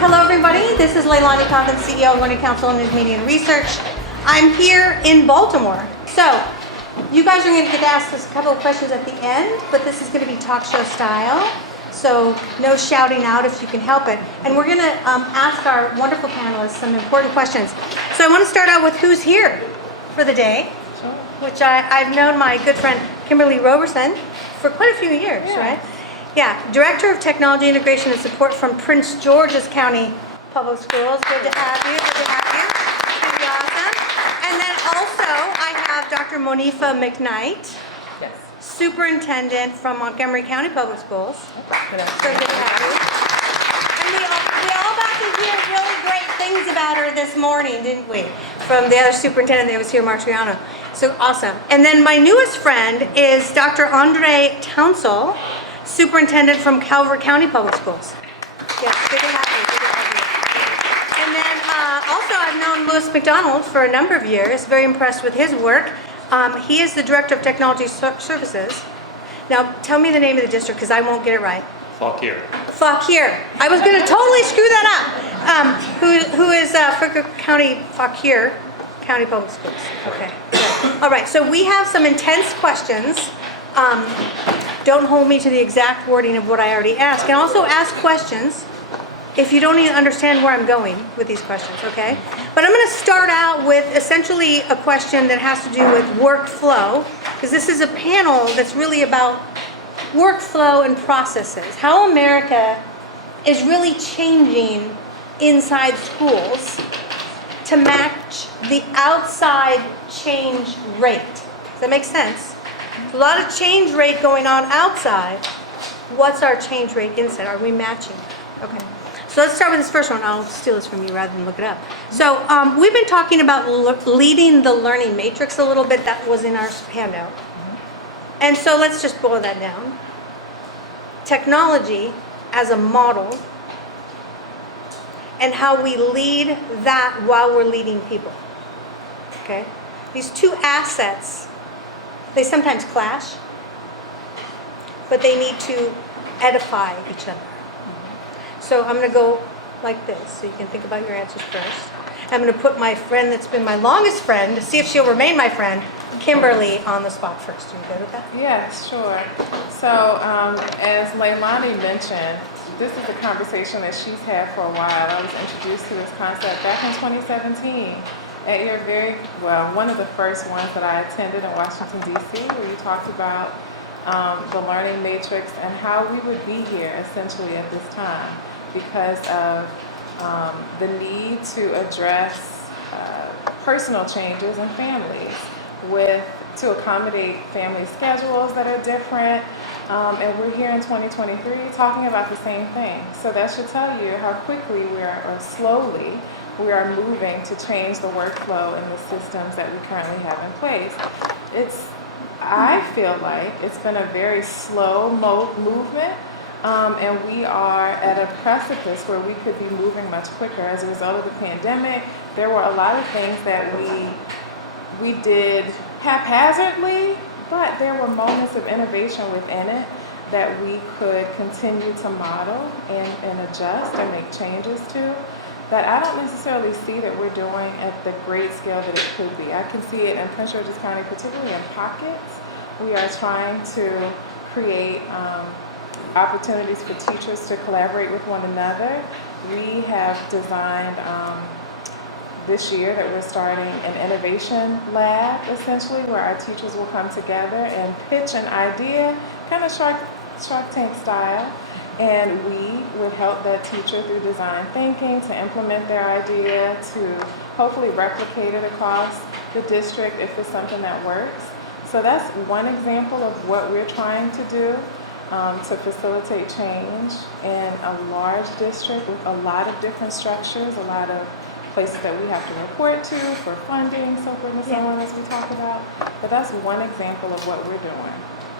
Hello everybody, this is LeiLani, Cauthen, CEO of Learning Counsel and News Media and Research. I'm here in Baltimore. So, you guys are going to get to ask us a couple of questions at the end, but this is going to be talk show style. So, no shouting out if you can help it. And we're going to ask our wonderful panelists some important questions. So I want to start out with who's here for the day, which I've known my good friend Kimberly Roberson for quite a few years, right? Yeah, Director of Technology Integration and Support from Prince George's County Public Schools. Good to have you. Good to have you. It's going to be awesome. And then also I have Dr. Monifa McKnight, Yes. Superintendent from Montgomery County Public Schools. Good So good to have you. And we all got to hear really great things about her this morning, didn't we? From the other superintendent that was here, Marciano. So awesome. And then my newest friend is Dr. Andrae Townsel, Superintendent from Calvert County Public Schools. Yes, good to have you. Good to have you. And then also I've known McDonald for a number of years. Very impressed with his work. He is the Director of Technology Services. Now, tell me the name of the district because I won't get it right. Fauquier. Fauquier. I was going to totally screw that up. Who is Fauquier County Public Schools. Okay. Good. All right. So we have some intense questions. Don't hold me to the exact wording of what I already asked. And also ask questions if you don't even understand where I'm going with these questions, okay? But I'm going to start out with essentially a question that has to do with workflow, because this is a panel that's really about workflow and processes. How America is really changing inside schools to match the outside change rate. Does that make sense? A lot of change rate going on outside. What's our change rate inside? Are we matching? Okay. So let's start with this first one. I'll steal this from you rather than look it up. So we've been talking about leading the learning matrix a little bit. That was in our handout. And so let's just boil that down. Technology as a model and how we lead that while we're leading people. Okay? These two assets, they sometimes clash, but they need to edify each other. So I'm going to go like this, so you can think about your answers first. I'm going to put my friend that's been my longest friend, to see if she'll remain my friend, Kimberly, on the spot first. Are you good with that? Yeah, sure. So as LeiLani mentioned, this is a conversation that she's had for a while. I was introduced to this concept back in 2017 at your one of the first ones that I attended in Washington, D.C., where you talked about the learning matrix and how we would be here essentially at this time because of the need to address personal changes in families to accommodate family schedules that are different. And we're here in 2023 talking about the same thing. So that should tell you how quickly slowly we are moving to change the workflow and the systems that we currently have in place. I feel like it's been a very slow movement, and we are at a precipice where we could be moving much quicker. As a result of the pandemic, there were a lot of things that we did haphazardly, but there were moments of innovation within it that we could continue to model and adjust and make changes to that I don't necessarily see that we're doing at the great scale that it could be. I can see it in Prince George's County, particularly in pockets. We are trying to create opportunities for teachers to collaborate with one another. We have designed this year that we're starting an innovation lab, essentially, where our teachers will come together and pitch an idea, kind of Shark Tank style, and we would help that teacher through design thinking to implement their idea, to hopefully replicate it across the district if it's something that works. So that's one example of what we're trying to do to facilitate change in a large district with a lot of different structures, a lot of places that we have to report to for funding, so forth and so on, as we talk about. But that's one example of what we're doing.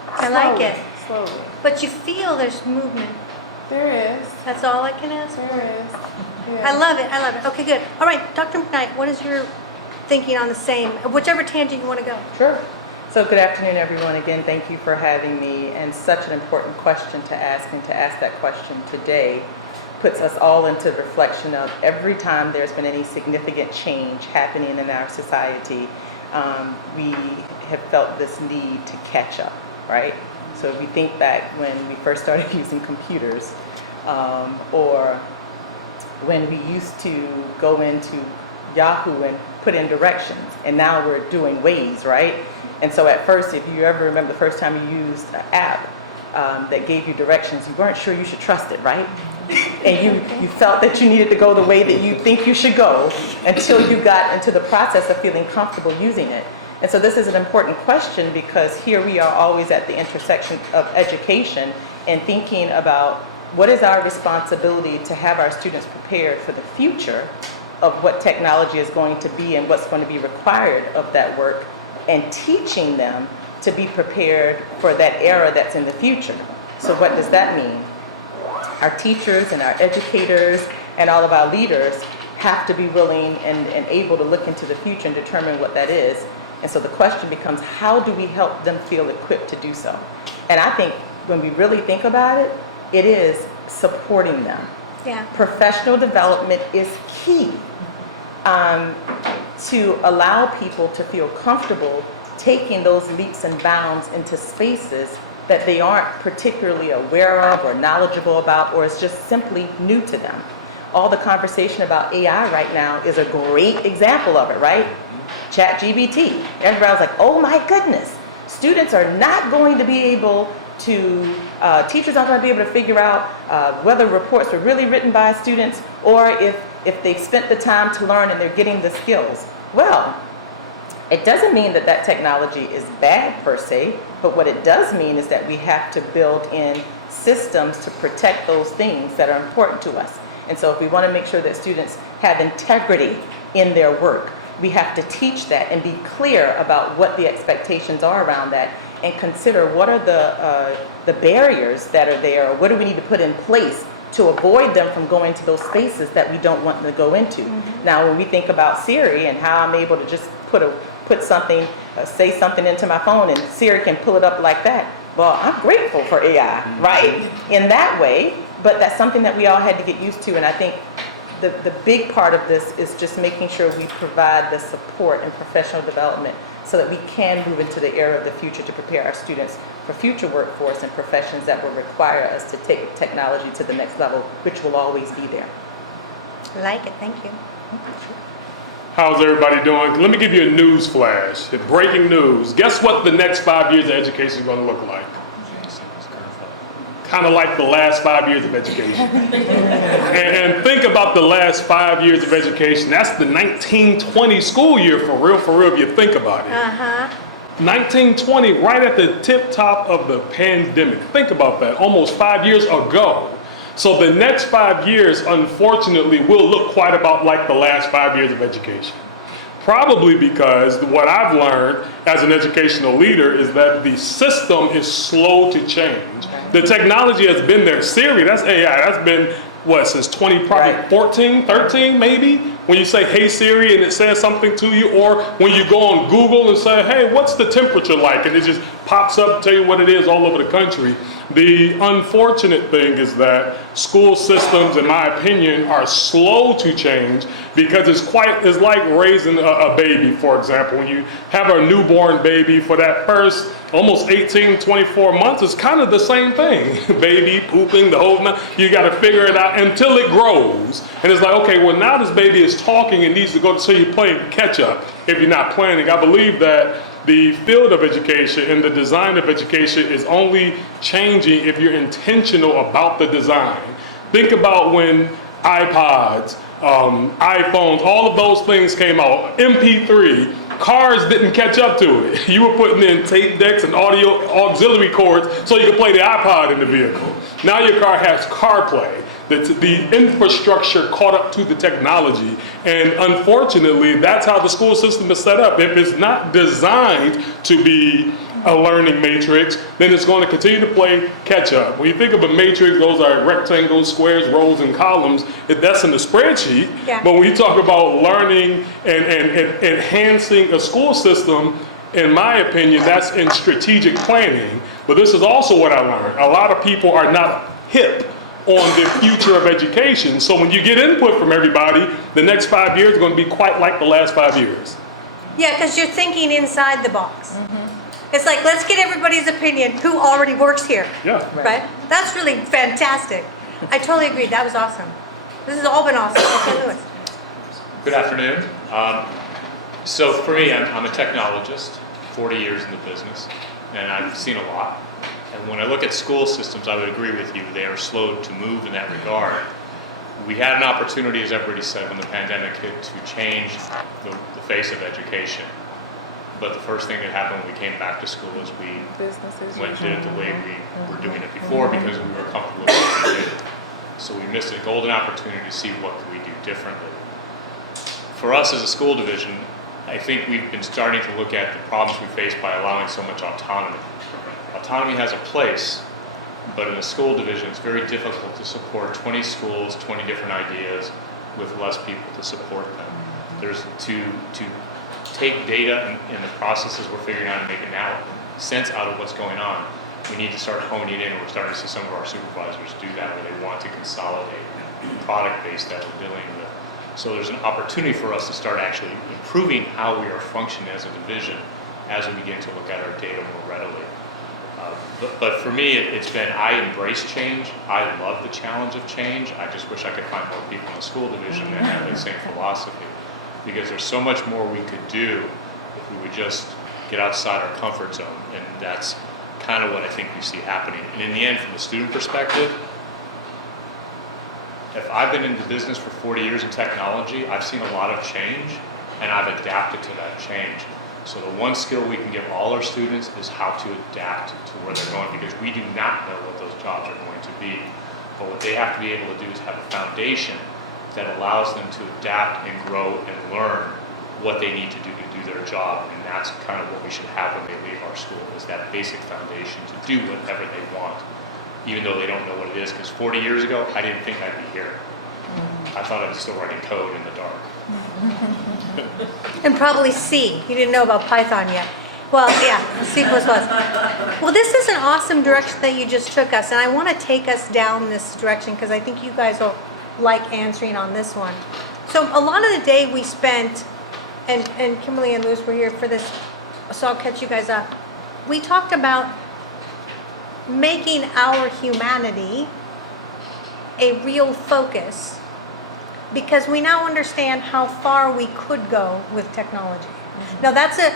I like it. Slowly. But you feel there's movement. There is. That's all I can ask for. There is. Yeah. I love it. I love it. Okay, good. All right, Dr. McKnight, what is your thinking on the same, whichever tangent you want to go? Sure. So good afternoon, everyone. Again, thank you for having me, and such an important question to ask, and to ask that question today puts us all into reflection of every time there's been any significant change happening in our society, we have felt this need to catch up, right? So if you think back when we first started using computers, or when we used to go into Yahoo and put in directions, and now we're doing Waze, right? And so at first, if you ever remember the first time you used an app that gave you directions, you weren't sure you should trust it, right? And you felt that you needed to go the way that you think you should go until you got into the process of feeling comfortable using it. And so this is an important question because here we are always at the intersection of education and thinking about what is our responsibility to have our students prepared for the future of what technology is going to be and what's going to be required of that work, and teaching them to be prepared for that era that's in the future. So what does that mean? Our teachers and our educators and all of our leaders have to be willing and able to look into the future and determine what that is. And so the question becomes, how do we help them feel equipped to do so? And I think when we really think about it, it is supporting them. Yeah. Professional development is key to allow people to feel comfortable taking those leaps and bounds into spaces that they aren't particularly aware of or knowledgeable about, or is just simply new to them. All the conversation about AI right now is a great example of it, right? ChatGPT. Everybody's like, oh my goodness, students are not going to be able to, teachers aren't going to be able to figure out whether reports were really written by students or if they've spent the time to learn and they're getting the skills. Well, it doesn't mean that that technology is bad per se, but what it does mean is that we have to build in systems to protect those things that are important to us. And so if we want to make sure that students have integrity in their work, we have to teach that and be clear about what the expectations are around that, and consider what are the barriers that are there, or what do we need to put in place to avoid them from going to those spaces that we don't want them to go into. Mm-hmm. Now, when we think about Siri and how I'm able to just put something, say something into my phone and Siri can pull it up like that, well, I'm grateful for AI, right? In that way, but that's something that we all had to get used to, and I think the big part of this is just making sure we provide the support and professional development so that we can move into the era of the future to prepare our students for future workforce and professions that will require us to take technology to the next level, which will always be there. I like it, thank you. How's everybody doing? Let me give you a news flash. Breaking news. Guess what the next 5 years of education is going to look like? Kind of like the last 5 years of education. and think about the last 5 years of education. That's the 1920 school year for real, if you think about it. 1920, right at the tip top of the pandemic. Think about that, almost 5 years ago. So the next 5 years, unfortunately, will look quite about like the last 5 years of education. Probably because what I've learned as an educational leader is that the system is slow to change. The technology has been there. Siri, that's AI, that's been, what, since 14, 13 maybe? When you say, hey Siri, and it says something to you, or when you go on Google and say, hey, what's the temperature like? And it just pops up and tell you what it is all over the country. The unfortunate thing is that school systems, in my opinion, are slow to change because it's like raising a baby, for example. When you have a newborn baby for that first almost 18, 24 months, it's kind of the same thing. Baby, pooping, the whole night. You got to figure it out until it grows. And it's like, okay, well now this baby is talking and needs to go, so you're playing catch up if you're not planning. I believe that the field of education and the design of education is only changing if you're intentional about the design. Think about when iPods, iPhones, all of those things came out, MP3, cars didn't catch up to it. You were putting in tape decks and audio auxiliary cords so you could play the iPod in the vehicle. Now your car has CarPlay. The infrastructure caught up to the technology, and unfortunately that's how the school system is set up. If it's not designed to be a learning matrix, then it's going to continue to play catch up. When you think of a matrix, those are rectangles, squares, rows, and columns. That's in the spreadsheet. Yeah. But when you talk about learning and enhancing a school system, in my opinion, that's in strategic planning. But this is also what I learned. A lot of people are not hip on the future of education. So when you get input from everybody, the next 5 years are going to be quite like the last 5 years. Yeah, because you're thinking inside the box. It's like, let's get everybody's opinion who already works here, Yeah. right? That's really fantastic. I totally agree. That was awesome. This has all been awesome. Okay, Louis. Good afternoon. So for me, I'm a technologist, 40 years in the business, and I've seen a lot. And when I look at school systems, I would agree with you. They are slow to move in that regard. We had an opportunity, as everybody said, when the pandemic hit, to change the face of education. But the first thing that happened when we came back to school is we Businesses. went and did it the way we were doing it before because we were comfortable with what we did. So we missed a golden opportunity to see what could we do differently. For us as a school division, I think we've been starting to look at the problems we face by allowing so much autonomy. Autonomy has a place, but in a school division, it's very difficult to support 20 schools, 20 different ideas with less people to support them. There's to take data and the processes we're figuring out and make it now sense out of what's going on. We need to start honing it in, and we're starting to see some of our supervisors do that where they want to consolidate the product base that we're dealing with. So there's an opportunity for us to start actually improving how we are functioning as a division as we begin to look at our data more readily. But for me, it's been, I embrace change. I love the challenge of change. I just wish I could find more people in the school division that have the same philosophy, because there's so much more we could do if we would just get outside our comfort zone. And that's kind of what I think we see happening. And in the end, from a student perspective, if I've been in the business for 40 years in technology, I've seen a lot of change, and I've adapted to that change. So the one skill we can give all our students is how to adapt to where they're going, because we do not know what those jobs are going to be. But what they have to be able to do is have a foundation that allows them to adapt and grow and learn what they need to do their job. And that's kind of what we should have when they leave our school, is that basic foundation to do whatever they want, even though they don't know what it is. Because 40 years ago, I didn't think I'd be here. I thought I was still writing code in the dark. And probably C. You didn't know about Python yet. Well, yeah, C++. Well, this is an awesome direction that you just took us, and I want to take us down this direction because I think you guys will like answering on this one. So a lot of the day we spent, and Kimberly and Louis were here for this, so I'll catch you guys up. We talked about making our humanity a real focus, because we now understand how far we could go with technology. Now that's a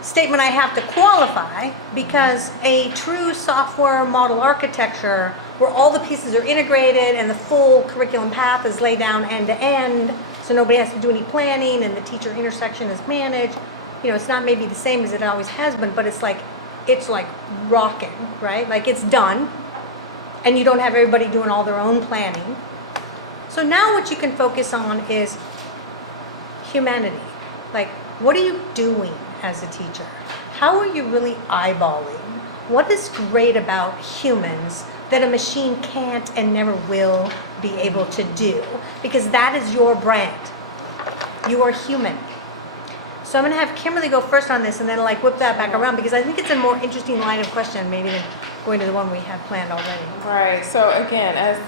statement I have to qualify, because a true software model architecture where all the pieces are integrated and the full curriculum path is laid down end to end, so nobody has to do any planning and the teacher intersection is managed. You know, it's not maybe the same as it always has been, but it's like rocking, right? Like it's done, and you don't have everybody doing all their own planning. So now what you can focus on is humanity. Like, what are you doing as a teacher? How are you really eyeballing? What is great about humans that a machine can't and never will be able to do? Because that is your brand. You are human. So I'm going to have Kimberly go first on this and then like whip that back around, because I think it's a more interesting line of question maybe than going to the one we have planned already. Right. So again, as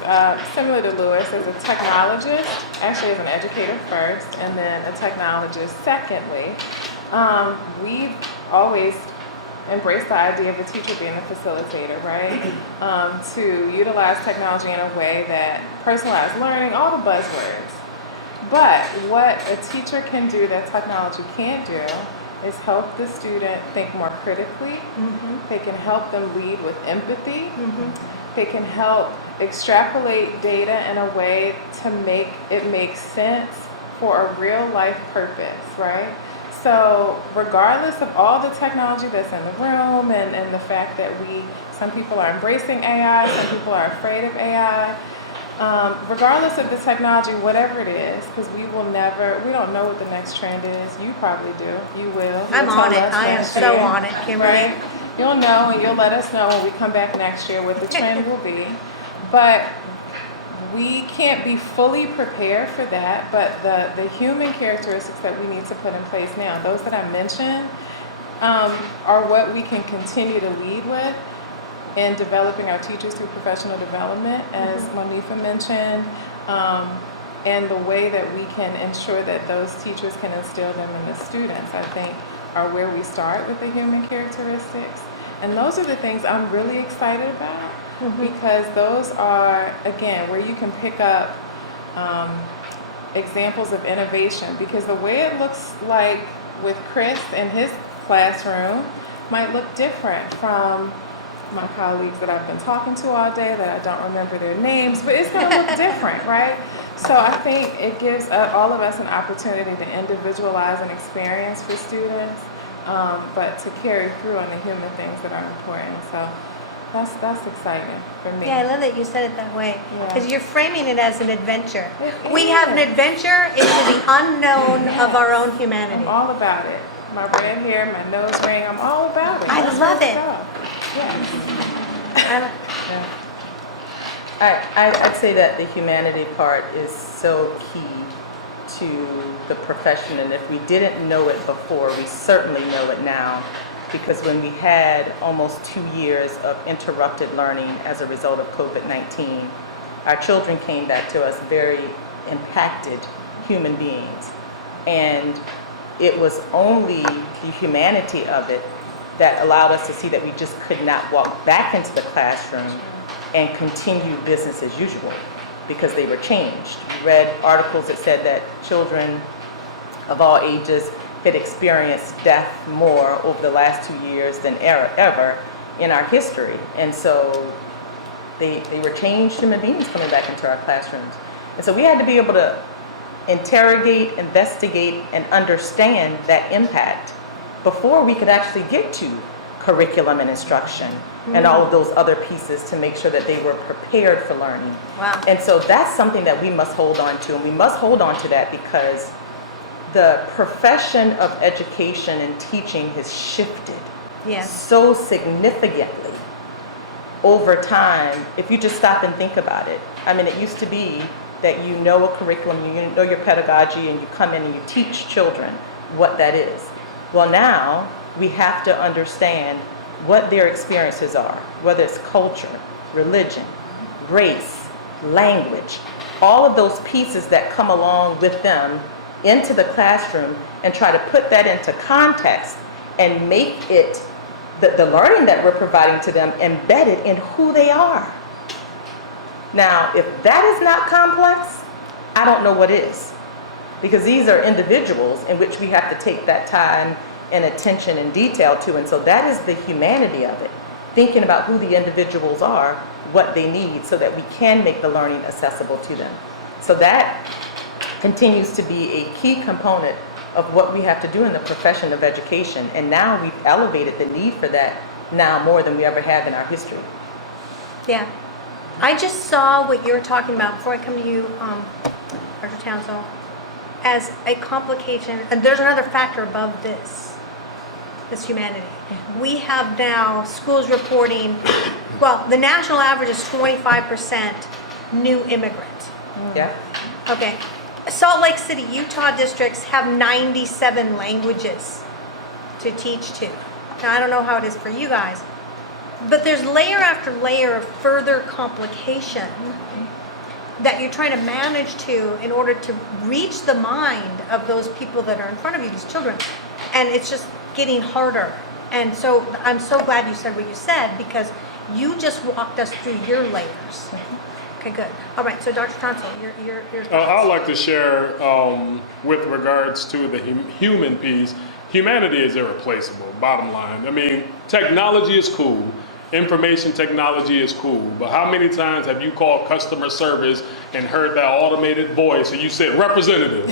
similar to Louis, as a technologist, actually as an educator first, and then a technologist secondly, we've always embraced the idea of the teacher being a facilitator, right? To utilize technology in a way that personalized learning, all the buzzwords. But what a teacher can do that technology can't do is help the student think more critically. They can help them lead with empathy. They can help extrapolate data in a way to make it make sense for a real life purpose, right? So regardless of all the technology that's in the room and the fact that some people are embracing AI, some people are afraid of AI, regardless of the technology, whatever it is, because we don't know what the next trend is. You probably do. You will. I'm You'll on tell it. us I am next so year, on it, Kimberly. right? You'll know, and you'll let us know when we come back next year what the trend will be. But we can't be fully prepared for that, but the human characteristics that we need to put in place now, those that I mentioned, are what we can continue to lead with. in developing our teachers through professional development, as Monifa mentioned, and the way that we can ensure that those teachers can instill them in the students, I think, are where we start with the human characteristics. And those are the things I'm really excited about, because those are, again, where you can pick up examples of innovation, because the way it looks like with Chris in his classroom might look different from my colleagues that I've been talking to all day that I don't remember their names, but it's going to look different, right? So I think it gives all of us an opportunity to individualize an experience for students, but to carry through on the human things that are important. So that's exciting for me. Yeah, I love that you said it that way, Yeah. because you're framing it as an adventure. It We have an is. adventure into the unknown of our own humanity. I'm all about it. My red hair, my nose ring, I'm all about it. I That's love my it. stuff. Yes. I'd say that the humanity part is so key to the profession, and if we didn't know it before, we certainly know it now, because when we had almost 2 years of interrupted learning as a result of COVID-19, our children came back to us very impacted human beings, and it was only the humanity of it that allowed us to see that we just could not walk back into the classroom and continue business as usual, because they were changed. We read articles that said that children of all ages had experienced death more over the last 2 years than ever in our history. And so they were changed human beings coming back into our classrooms. And so we had to be able to interrogate, investigate, and understand that impact before we could actually get to curriculum and instruction and all of those other pieces to make sure that they were prepared for learning. Wow. And so that's something that we must hold on to, and we must hold on to that because the profession of education and teaching has shifted Yes. so significantly over time, if you just stop and think about it. I mean, it used to be that you know a curriculum, you know your pedagogy, and you come in and you teach children what that is. Well, now we have to understand what their experiences are, whether it's culture, religion, race, language, all of those pieces that come along with them into the classroom, and try to put that into context and make it, the learning that we're providing to them, embedded in who they are. Now, if that is not complex, I don't know what is. Because these are individuals in which we have to take that time and attention and detail to. And so that is the humanity of it. Thinking about who the individuals are, what they need, so that we can make the learning accessible to them. So that continues to be a key component of what we have to do in the profession of education. And now we've elevated the need for that now more than we ever have in our history. Yeah. I just saw what you're talking about before I come to you, Dr. Townsel, as a complication, and there's another factor above this humanity. We have now schools reporting, well, the national average is 25% new immigrant. Yeah? Okay. Salt Lake City, Utah districts have 97 languages to teach to. Now, I don't know how it is for you guys, but there's layer after layer of further complication that you're trying to manage to in order to reach the mind of those people that are in front of you, these children. And it's just getting harder. And so I'm so glad you said what you said, because you just walked us through your layers. Okay, good. All right, so Dr. Townsel, your thoughts. I'd like to share with regards to the human piece. Humanity is irreplaceable, bottom line. I mean, technology is cool. Information technology is cool, but how many times have you called customer service and heard that automated voice and you said representative?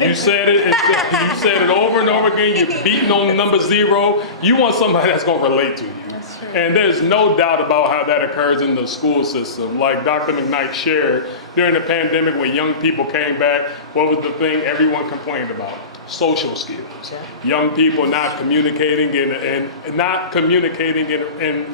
You said it, you said it over and over again. You're beating on number 0. You want somebody that's going to relate to you. That's true. And there's no doubt about how that occurs in the school system. Like Dr. McKnight shared, during the pandemic when young people came back, what was the thing everyone complained about? Social skills. Young people not communicating in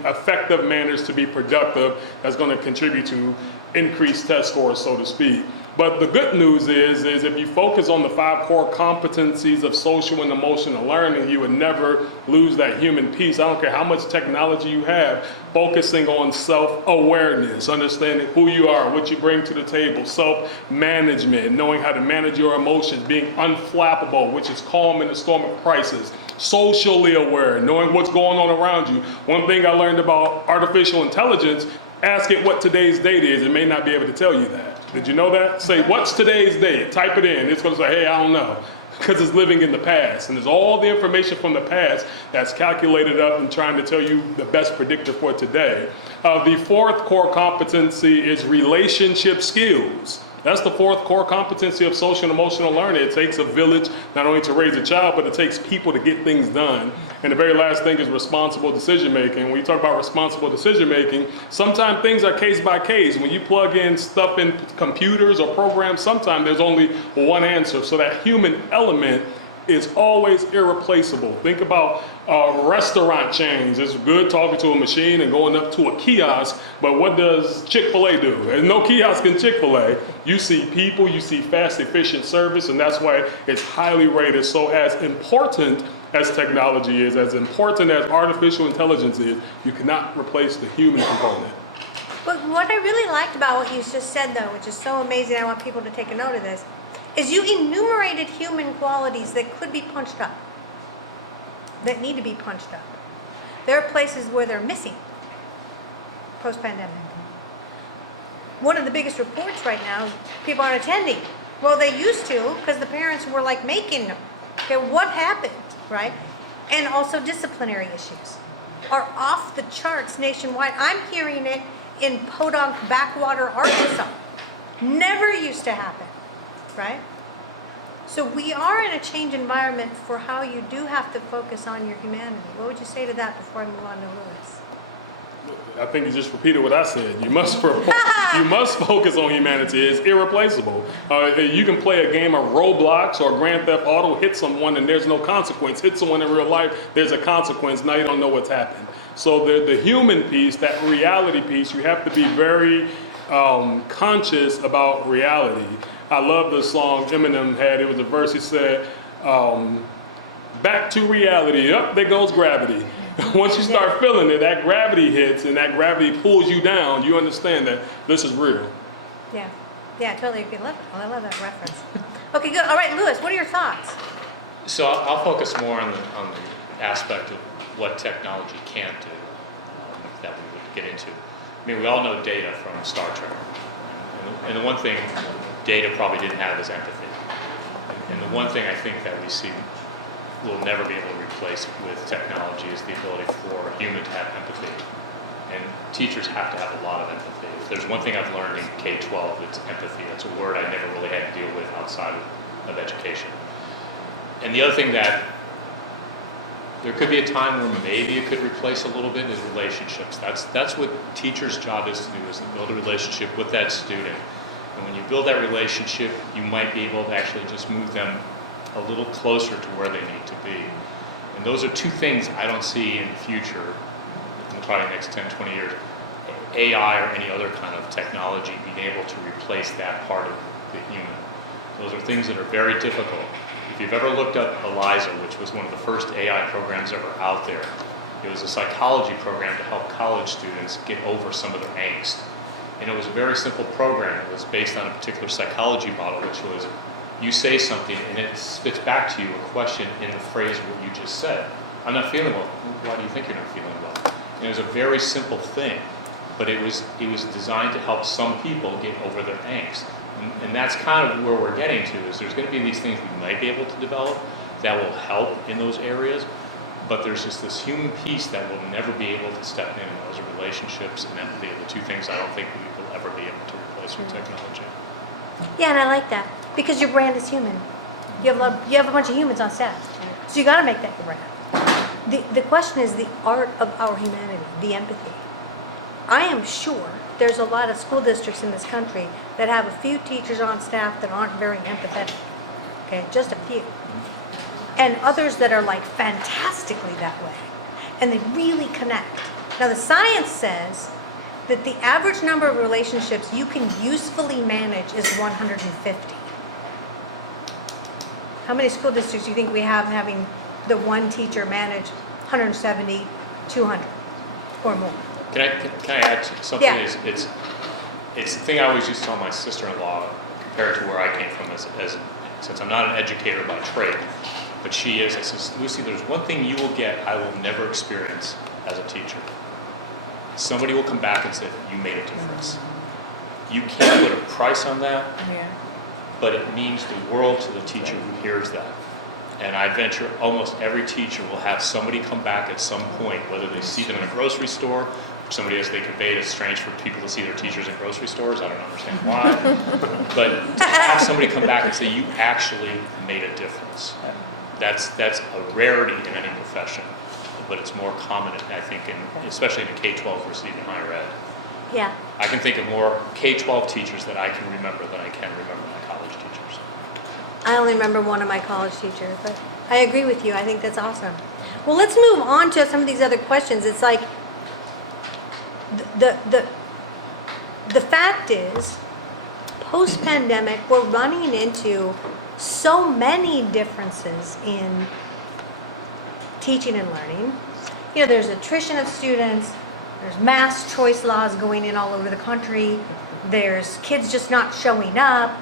effective manners to be productive, that's going to contribute to increased test scores, so to speak. But the good news is if you focus on the 5 core competencies of social and emotional learning, you would never lose that human piece. I don't care how much technology you have, focusing on self-awareness, understanding who you are, what you bring to the table, self-management, knowing how to manage your emotions, being unflappable, which is calm in the storm of crisis, socially aware, knowing what's going on around you. One thing I learned about artificial intelligence, ask it what today's date is. It may not be able to tell you that. Did you know that? Say, what's today's date? Type it in. It's going to say, hey, I don't know. Because it's living in the past. And there's all the information from the past that's calculated up and trying to tell you the best predictor for today. The 4th core competency is relationship skills. That's the 4th core competency of social and emotional learning. It takes a village not only to raise a child, but it takes people to get things done. And the very last thing is responsible decision making. When you talk about responsible decision making, sometimes things are case by case. When you plug in stuff in computers or programs, sometimes there's only one answer. So that human element is always irreplaceable. Think about restaurant chains. It's good talking to a machine and going up to a kiosk, but what does Chick-fil-A do? There's no kiosk in Chick-fil-A. You see people, you see fast, efficient service, and that's why it's highly rated. So as important as technology is, as important as artificial intelligence is, you cannot replace the human component. But what I really liked about what you just said, though, which is so amazing, I want people to take a note of this, is you enumerated human qualities that could be punched up, that need to be punched up. There are places where they're missing post-pandemic. One of the biggest reports right now is people aren't attending. Well, they used to because the parents were like making them. Okay, what happened, right? And also disciplinary issues are off the charts nationwide. I'm hearing it in Podunk, Backwater, Arkansas. Never used to happen. Right? So we are in a change environment for how you do have to focus on your humanity. What would you say to that before I move on to Lewis? I think you just repeated what I said. You must focus on humanity. It's irreplaceable. You can play a game of Roblox or Grand Theft Auto, hit someone, and there's no consequence. Hit someone in real life, there's a consequence. Now you don't know what's happened. So the human piece, that reality piece, you have to be very conscious about reality. I love the song Eminem had. It was a verse, he said, back to reality. Up, there goes gravity. Once you start feeling it, that gravity hits and that gravity pulls you down, you understand that this is real. Yeah, totally agree. I love that reference. Okay, good. All right, Lewis, what are your thoughts? So I'll focus more on the aspect of what technology can do that we would get into. I mean, we all know Data from Star Trek. And the one thing Data probably didn't have is empathy. And the one thing I think that we see we'll never be able to replace with technology is the ability for a human to have empathy. And teachers have to have a lot of empathy. If there's one thing I've learned in K-12, it's empathy. That's a word I never really had to deal with outside of education. And the other thing that there could be a time where maybe it could replace a little bit is relationships. That's what teachers' job is to do, is to build a relationship with that student. And when you build that relationship, you might be able to actually just move them a little closer to where they need to be. And those are two things I don't see in the future, in probably the next 10, 20 years, AI or any other kind of technology being able to replace that part of the human. Those are things that are very difficult. If you've ever looked up ELIZA, which was one of the first AI programs ever out there, it was a psychology program to help college students get over some of their angst. And it was a very simple program. It was based on a particular psychology model, which was you say something and it spits back to you a question in the phrase what you just said. I'm not feeling well. Why do you think you're not feeling well? And it was a very simple thing, but it was designed to help some people get over their angst. And that's kind of where we're getting to, is there's going to be these things we might be able to develop that will help in those areas, but there's just this human piece that will never be able to step in. Those are relationships and empathy are the two things I don't think we will ever be able to replace with technology. Yeah, and I like that because your brand is human. You have a bunch of humans on staff, so you got to make that your brand. The question is the art of our humanity, the empathy. I am sure there's a lot of school districts in this country that have a few teachers on staff that aren't very empathetic. Okay, just a few. And others that are like fantastically that way. And they really connect. Now the science says that the average number of relationships you can usefully manage is 150. How many school districts do you think we have having the one teacher manage 170, 200 or more? Can I add something? Yeah. It's the thing I always used to tell my sister-in-law compared to where I came from since I'm not an educator by trade, but she is. I says, Lucy, there's one thing you will get I will never experience as a teacher. Somebody will come back and say, you made a difference. You can't put a price on that, Yeah. but it means the world to the teacher who hears that. And I venture almost every teacher will have somebody come back at some point, whether they see them in a grocery store, which somebody as they conveyed, it's strange for people to see their teachers at grocery stores. I don't understand why. But to have somebody come back and say, you actually made a difference. That's a rarity in any profession, but it's more common, I think, especially in the K-12 versus even higher ed. Yeah. I can think of more K-12 teachers that I can remember than I can remember my college teachers. I only remember one of my college teachers, but I agree with you. I think that's awesome. Well, let's move on to some of these other questions. It's like the fact is, post-pandemic, we're running into so many differences in teaching and learning. You know, there's attrition of students, there's mass choice laws going in all over the country, there's kids just not showing up,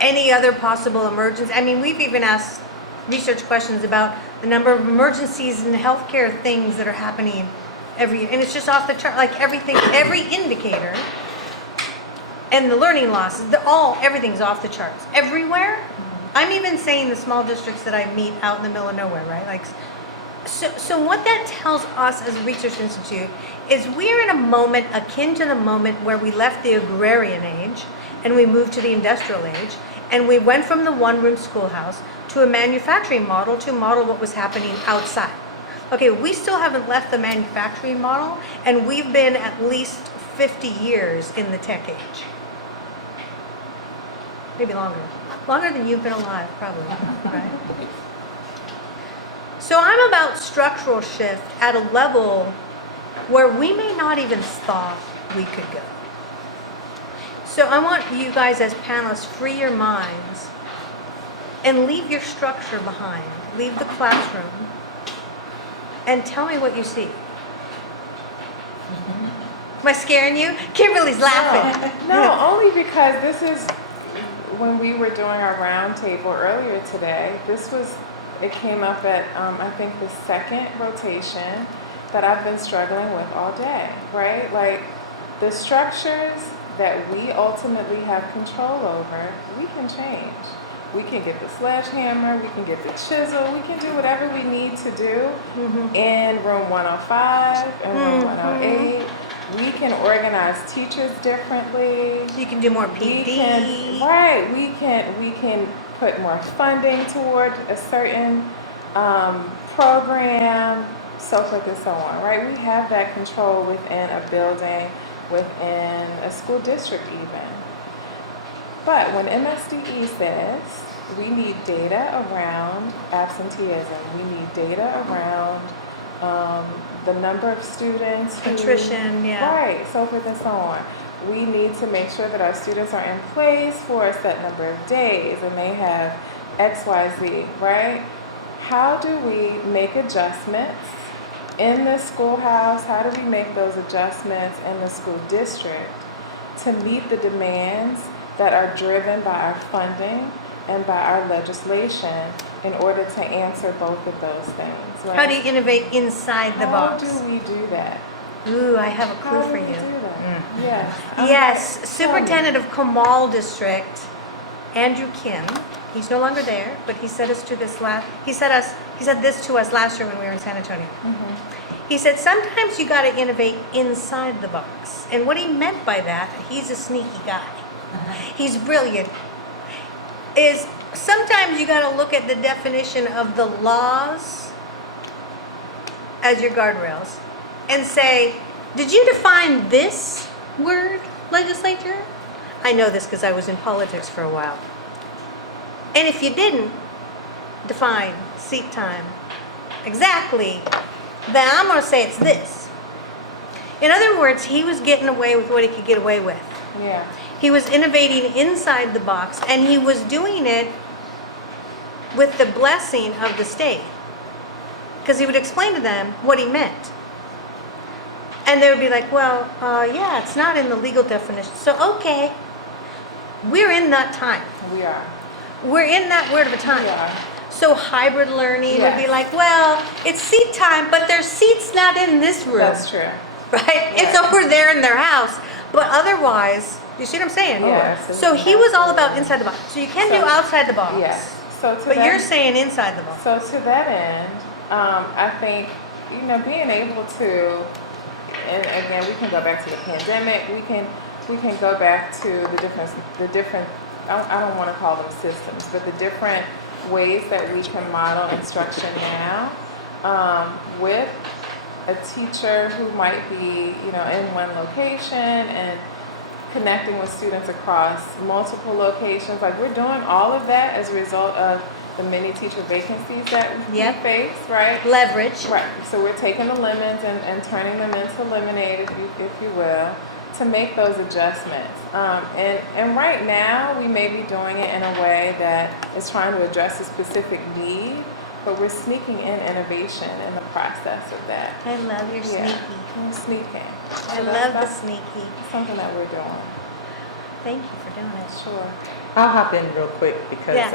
any other possible emergency. I mean, we've even asked research questions about the number of emergencies and healthcare things that are happening every year, and it's just off the chart, like everything, every indicator, and the learning losses, everything's off the charts everywhere. I'm even saying the small districts that I meet out in the middle of nowhere, right? Like, so what that tells us as a research institute is we're in a moment akin to the moment where we left the agrarian age and we moved to the industrial age, and we went from the one-room schoolhouse to a manufacturing model to model what was happening outside. Okay, we still haven't left the manufacturing model, and we've been at least 50 years in the tech age. Maybe longer. Longer than you've been alive, probably, right? So I'm about structural shift at a level where we may not even thought we could go. So I want you guys as panelists, free your minds and leave your structure behind. Leave the classroom and tell me what you see. Am I scaring you? Kimberly's laughing. No, only because this is, when we were doing our roundtable earlier today, it came up at, I think, the second rotation that I've been struggling with all day, right? Like, the structures that we ultimately have control over, we can change. We can get the sledgehammer, we can get the chisel, we can do whatever we need to do in room 105 and room 108. We can organize teachers differently. You can do more PD. We can put more funding toward a certain program, so forth and so on, right? We have that control within a building, within a school district even. But when MSDE says we need data around absenteeism, we need data around the number of students, Attrition, yeah. Right, so forth and so on. We need to make sure that our students are in place for a set number of days and they have X, Y, Z, right? How do we make adjustments in the schoolhouse? How do we make those adjustments in the school district to meet the demands that are driven by our funding and by our legislation in order to answer both of those things? Right? How do you innovate inside the box? How do we do that? Ooh, I have a clue How for do we you. do that? Yes. Yes, Superintendent of Kamal District, Andrew Kim. He's no longer there, but he said this to us last year when we were in San Antonio. He said, sometimes you got to innovate inside the box. And what he meant by that, he's a sneaky guy. He's brilliant. Is sometimes you got to look at the definition of the laws as your guardrails and say, did you define this word, legislature? I know this because I was in politics for a while. And if you didn't define seat time exactly, then I'm going to say it's this. In other words, he was getting away with what he could get away with. Yeah. He was innovating inside the box, and he was doing it with the blessing of the state. Because he would explain to them what he meant. And they would be like, well, yeah, it's not in the legal definition. So, okay, we're in that time. We are. We're in that word of a time. We are. So hybrid learning would be Yes. like, well, it's seat time, but there's seats not in this room. That's true. Right? It's over there in their house. But otherwise, you see what I'm saying? Yes. So he was all about inside the box. So you can do outside the box. Yes. So to But that, you're saying inside the box. So to that end, I think, being able to, and again, we can go back to the pandemic. We can go back to the different. I don't want to call them systems, but the different ways that we can model instruction now, with a teacher who might be, in one location and connecting with students across multiple locations. Like, we're doing all of that as a result of the many teacher vacancies that we Yep. face, right? Leverage. Right. So we're taking the lemons and turning them into lemonade, if you will, to make those adjustments. And right now, we may be doing it in a way that is trying to address a specific need, but we're sneaking in innovation in the process of that. I love your sneaky. We're sneaking. I So love the that's sneaky. something that we're doing. Thank you for doing it. Sure. I'll hop in real quick because Yeah.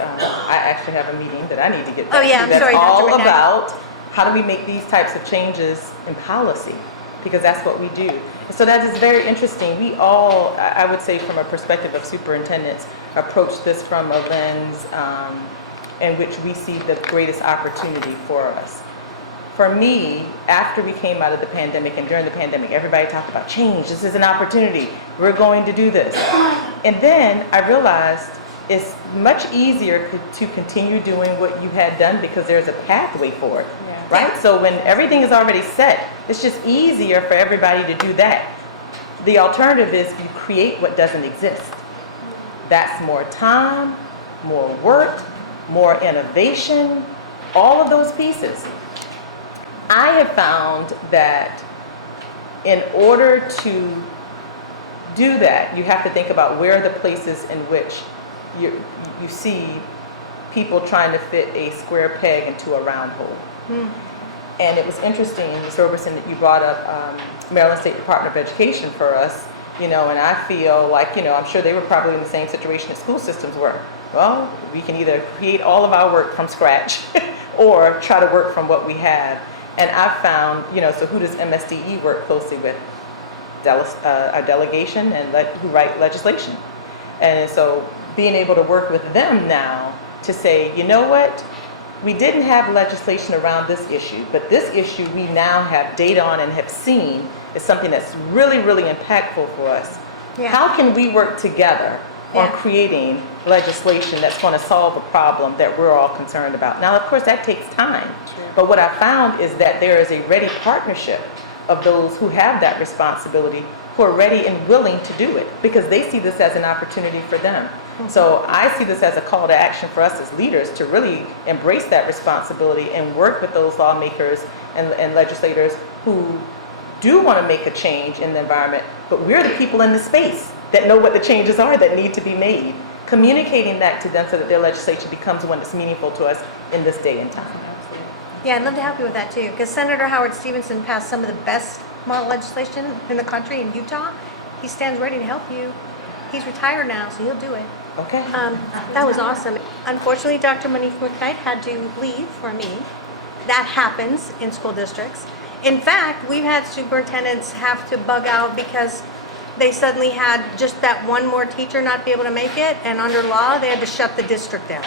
I actually have a meeting that I need to get Oh, back yeah, to. I'm That's sorry, Dr. all McKnight. about how do we make these types of changes in policy, because that's what we do. And so that is very interesting. We all, I would say from a perspective of superintendents, approach this from a lens in which we see the greatest opportunity for us. For me, after we came out of the pandemic and during the pandemic, everybody talked about change. This is an opportunity. We're going to do this. And then I realized it's much easier to continue doing what you had done because there's a pathway for it, Yeah. right? So when everything is already set, it's just easier for everybody to do that. The alternative is you create what doesn't exist. That's more time, more work, more innovation, all of those pieces. I have found that in order to do that, you have to think about where are the places in which you see people trying to fit a square peg into a round hole. And it was interesting, Ms. Roberson, that you brought up Maryland State Department of Education for us, and I feel like, I'm sure they were probably in the same situation that school systems were. Well, we can either create all of our work from scratch or try to work from what we have. And I've found, so who does MSDE work closely with? A delegation and who write legislation. And so being able to work with them now to say, you know what? We didn't have legislation around this issue, but this issue we now have data on and have seen is something that's really, really impactful for us. Yeah. How can we work together on Yeah. creating legislation that's going to solve a problem that we're all concerned about? Now, of course, that takes time. But what I found is that there is a ready partnership of those who have that responsibility, who are ready and willing to do it because they see this as an opportunity for them. So I see this as a call to action for us as leaders to really embrace that responsibility and work with those lawmakers and legislators who do want to make a change in the environment, but we're the people in the space that know what the changes are that need to be made. Communicating that to them so that their legislation becomes one that's meaningful to us in this day and time. Yeah, I'd love to help you with that too, because Senator Howard Stevenson passed some of the best model legislation in the country in Utah. He stands ready to help you. He's retired now, so he'll do it. Okay. That was awesome. Unfortunately, Dr. Monifa McKnight had to leave for me. That happens in school districts. In fact, we've had superintendents have to bug out because they suddenly had just that one more teacher not be able to make it, and under law, they had to shut the district down.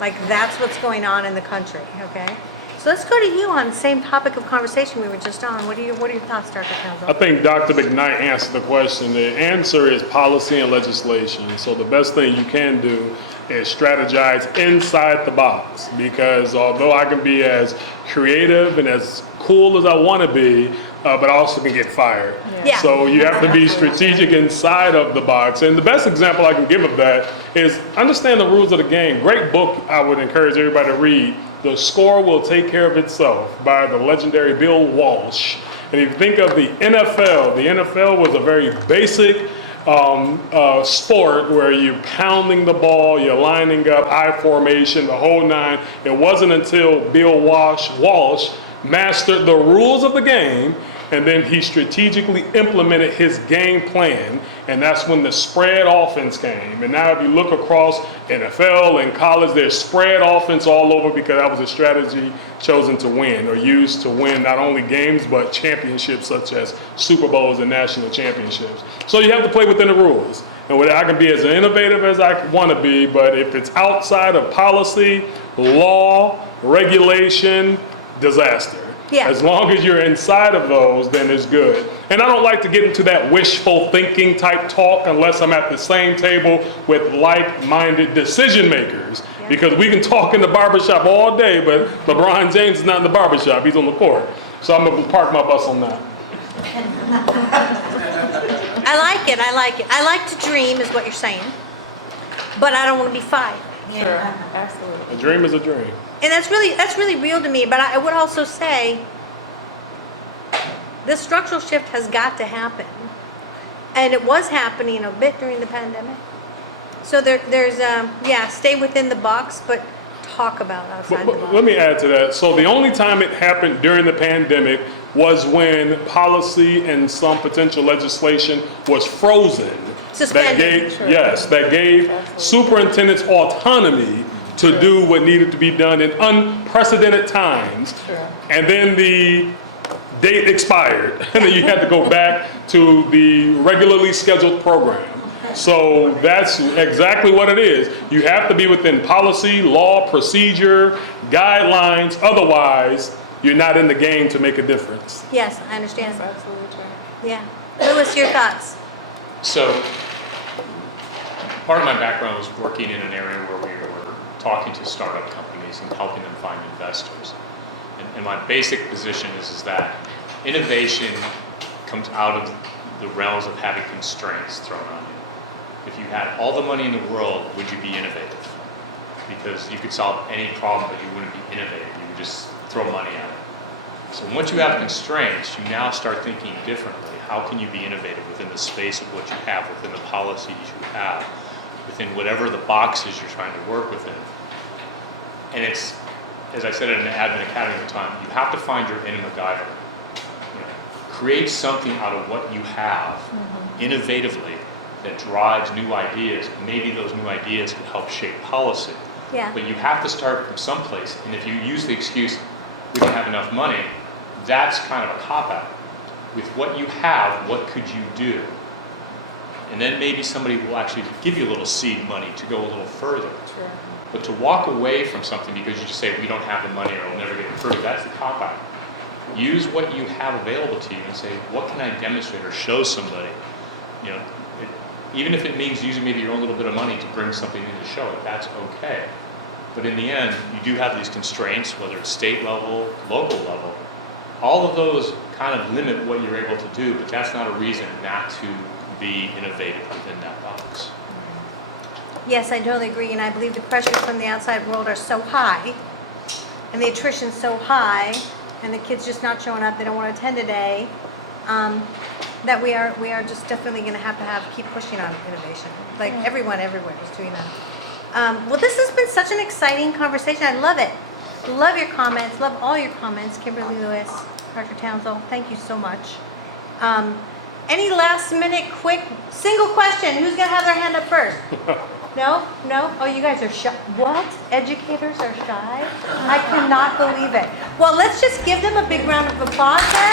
Like, that's what's going on in the country, okay? So let's go to you on the same topic of conversation we were just on. What are your thoughts, Dr. Townsel? I think Dr. McKnight answered the question. The answer is policy and legislation. So the best thing you can do is strategize inside the box, because although I can be as creative and as cool as I want to be, but I also can get fired. Yeah. So you have to be strategic inside of the box. And the best example I can give of that is understand the rules of the game. Great book I would encourage everybody to read, The Score Will Take Care of Itself by the legendary Bill Walsh. And if you think of the NFL was a very basic sport where you're pounding the ball, you're lining up, I formation, the whole nine. It wasn't until Bill Walsh mastered the rules of the game, and then he strategically implemented his game plan, and that's when the spread offense came. And now if you look across NFL and college, there's spread offense all over because that was a strategy chosen to win, or used to win not only games but championships such as Super Bowls and national championships. So you have to play within the rules. And I can be as innovative as I want to be, but if it's outside of policy, law, regulation, disaster. Yeah. As long as you're inside of those, then it's good. And I don't like to get into that wishful thinking type talk unless I'm at the same table with like-minded decision makers. Yeah. Because we can talk in the barbershop all day, but LeBron James is not in the barbershop, he's on the court. So I'm gonna park my bus on that. I like it. I like to dream is what you're saying. But I don't want to be fired. Sure, absolutely. A dream is a dream. And that's really real to me. But I would also say this structural shift has got to happen. And it was happening a bit during the pandemic. So there's stay within the box, but talk about outside the box. Let me add to that. So the only time it happened during the pandemic was when policy and some potential legislation was frozen. Suspended. That gave superintendents autonomy to do what needed to be done in unprecedented times. Sure. And then the date expired, and then you had to go back to the regularly scheduled program. So that's exactly what it is. You have to be within policy, law, procedure, guidelines. Otherwise, you're not in the game to make a difference. Yes, I understand. That's absolutely true. Yeah. Louis, your thoughts? So, part of my background was working in an area where we were talking to startup companies and helping them find investors. And my basic position is that innovation comes out of the realms of having constraints thrown on you. If you had all the money in the world, would you be innovative? Because you could solve any problem, but you wouldn't be innovative. You would just throw money at it. So once you have constraints, you now start thinking differently. How can you be innovative within the space of what you have, within the policies you have, within whatever the boxes you're trying to work within? And it's, as I said in the Admin Academy at the time, you have to find your inner MacGyver. Create something out of what you have, innovatively, that drives new ideas. Maybe those new ideas can help shape policy. Yeah. But you have to start from someplace. And if you use the excuse, we don't have enough money, that's kind of a cop-out. With what you have, what could you do? And then maybe somebody will actually give you a little seed money to go a little further. Sure. But to walk away from something because you just say, we don't have the money or we'll never get it through, that's the cop-out. Use what you have available to you and say, what can I demonstrate or show somebody? Even if it means using maybe your own little bit of money to bring something in to show it, that's okay. But in the end, you do have these constraints, whether it's state level, local level. All of those kind of limit what you're able to do, but that's not a reason not to be innovative within that box. Yes, I totally agree, and I believe the pressures from the outside world are so high, and the attrition's so high, and the kids just not showing up, they don't want to attend today, that we are just definitely going to have keep pushing on innovation. Like everyone everywhere is doing that. Well, this has been such an exciting conversation. I love it. Love your comments. Love all your comments, Kimberly, Lewis, Dr. Townsel. Thank you so much. Any last minute, quick, single question? Who's going to have their hand up first? No? No? Oh, you guys are shy. What? Educators are shy? I cannot believe it. Well, let's just give them a big round of applause, sir.